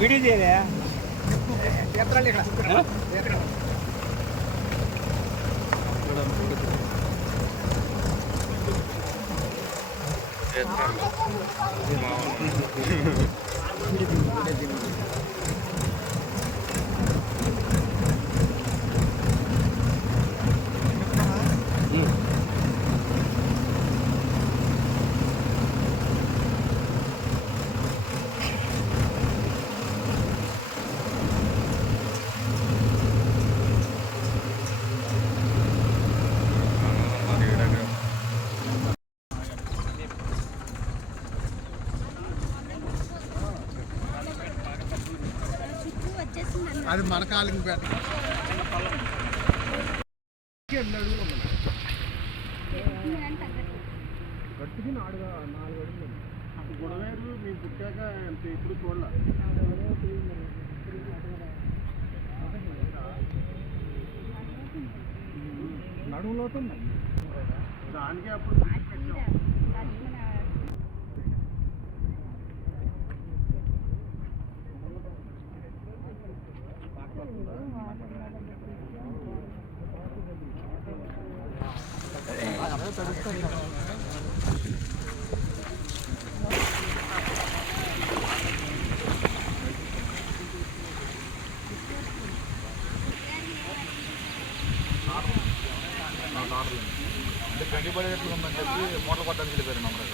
ಬಿಡಿದ್ದೇವೆ ಎತ್ತರಲ್ಲಿ ಎತ್ತರ అది మన కాలింగ్ పెట్ట గొడవేరు మేము పుట్టాక ఎంత ఇప్పుడు చూడాల? నడుములోతుంది దానికే అప్పుడు ట్వంటీ పడి ఎట్లు ఉందని చెప్పి మూటలు కొట్టడానికి వెళ్ళిపోయారు నమ్మరు